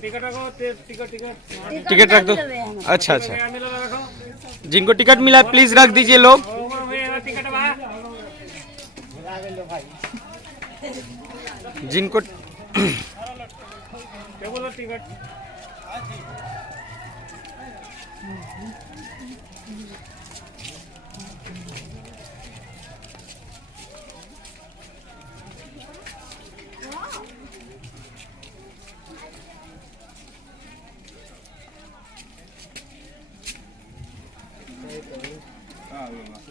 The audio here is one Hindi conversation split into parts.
टिकट रख दो। अच्छा अच्छा, जिनको टिकट मिला प्लीज रख दीजिए लोग। जिनको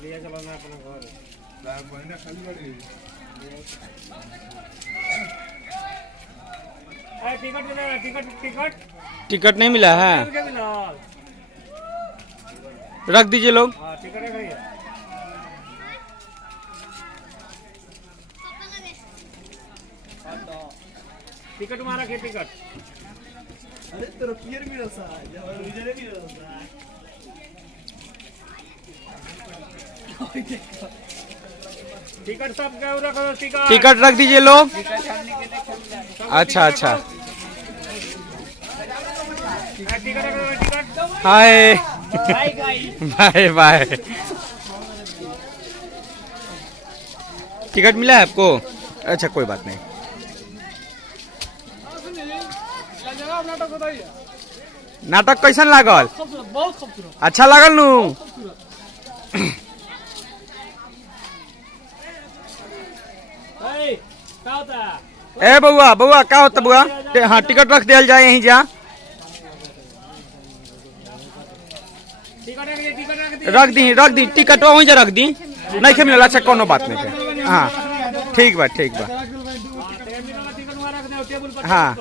लिया चलो ना अपना घर खाली गाड़ी टिकट मिला टिकट टिकट टिकट नहीं मिला है, रख दीजिए लोग। टिकट है टिकट मारा के टिकट अरे तो रुपये मिला सा जब रुपये मिला सा टिकट सब रखो टिकट रख दीजिए लोग। अच्छा अच्छा, हाय बाय बाय। टिकट मिला है आपको? अच्छा कोई बात नहीं। नाटक कैसन लागल? अच्छा लागल नू। ए बउआ बउआ का होता बुआ? हाँ टिकट रख दिया जाए यहीं जा, रख दी टिकट वहीं जा रख दी। नहीं खे मिला, अच्छा कोनो बात नहीं है। हाँ ठीक बा ठीक बा। हाँ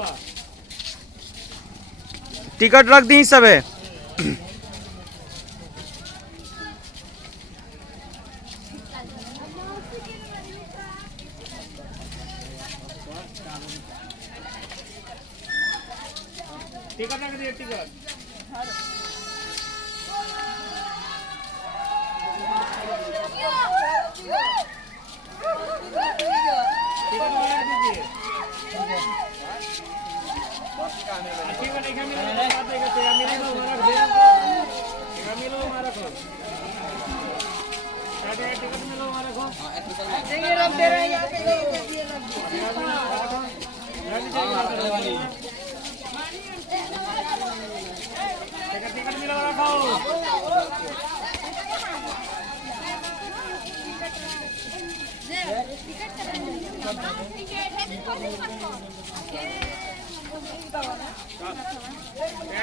टिकट रख दी सबे। टिकट रख दिए टिकट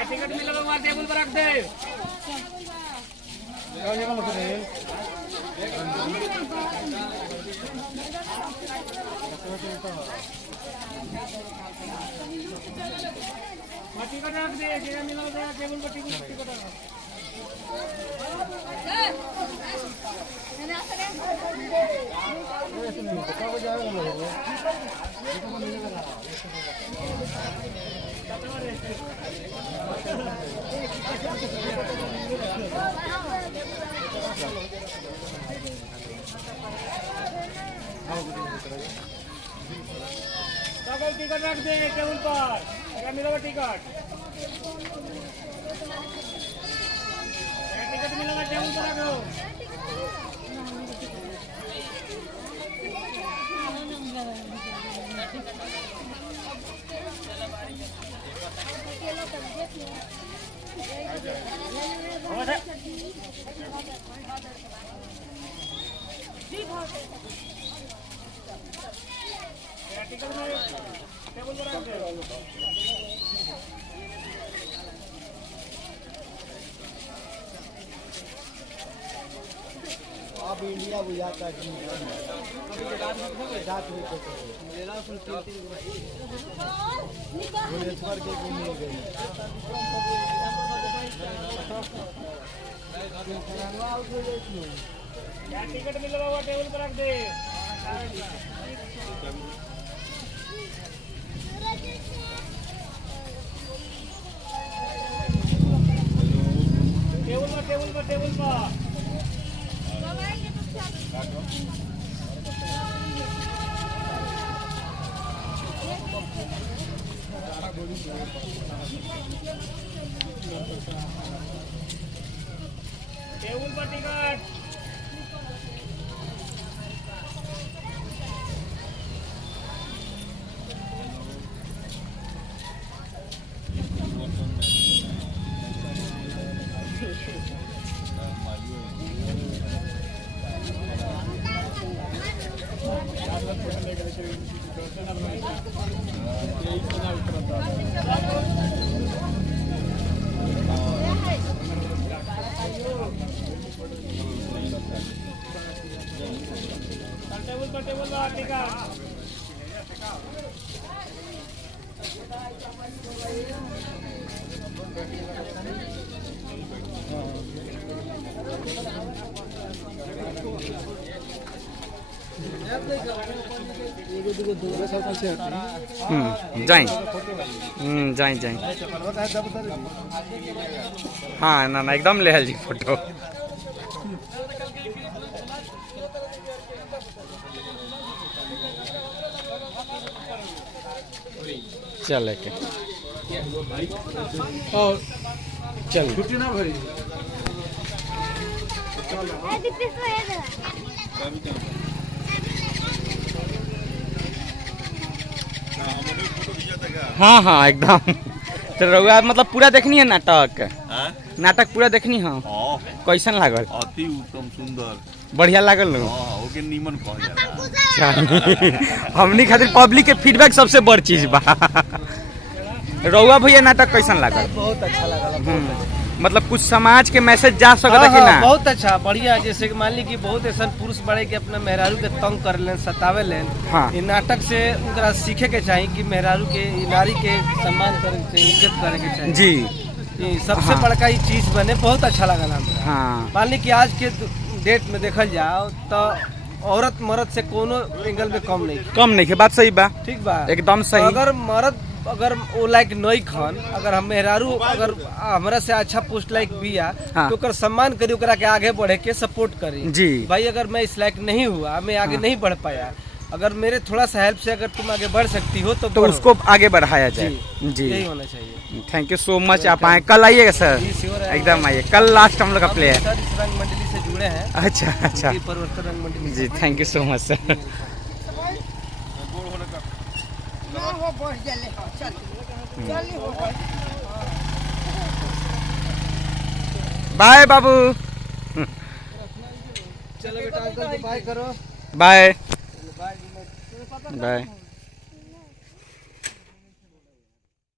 टिकट मिला तो टेबल पर रख दे। टिकट रख दे, मिला टेबल पर टिकट टिकट रख दे टेबल पर, मिला टिकट मिला टेबल पर रखो। अब इंडिया बुझाता है भुवनेश्वर के घूमने गई टिकट मिल रहा टेबल पर रख दे। टेबल पर टेबल पर टिकट टेबल पर टिकट जाए जाए जाए हाँ ना ना एकदम ले जी फोटो चल के और चल छुट्टी ना भरी हाँ हाँ एकदम तो रउआ मतलब पूरा देखनी है नाटक नाटक पूरा देखनी है कैसन लागल अति उत्तम सुंदर बढ़िया लागल न ओके नीमन कह जाला हमनी खातिर पब्लिक के फीडबैक सबसे बड़ चीज बा रउआ भैया नाटक कैसन लागल बहुत अच्छा लगा मतलब कुछ समाज के मैसेज जा सकता कि ना बहुत अच्छा बढ़िया जैसे कि मान ली कि बहुत ऐसा पुरुष बड़े के अपना मेहरारू के तंग कर लेन सतावे लेन हाँ। ये नाटक से उनका सीखे के चाहिए कि मेहरारू के नारी के सम्मान करे के चाहिए इज्जत करे के चाहिए जी ये सबसे बड़का ये चीज बने बहुत अच्छा लगा हमरा हाँ मान ली कि आज के डेट में देखल जाओ तो औरत मर्द से कोनो एंगल में कम नहीं है बात सही बा ठीक बा एकदम सही अगर मर्द अगर वो लाइक नहीं खन अगर हम मेहरारू अगर हमरा से अच्छा पोस्ट लाइक बिया हाँ। तो ओकर सम्मान करी ओकरा के आगे बढ़े के सपोर्ट करी जी भाई अगर मैं इस लायक नहीं हुआ मैं आगे नहीं बढ़ पाया अगर मेरे थोड़ा सा हेल्प से अगर तुम आगे बढ़ सकती हो तो बढ़ो। उसको आगे बढ़ाया जाए जी यही होना चाहिए थैंक यू सो मच आप आए कल आइएगा सर जी, sure है। एकदम आइए कल लास्ट हम लोग का प्ले है सर इस रंग मंडली से जुड़े हैं अच्छा अच्छा ये परिवर्तन रंग मंडली जी thank you so much sir bye बाबू चलो बेटा अंकल को बाय करो बाय बाय बाय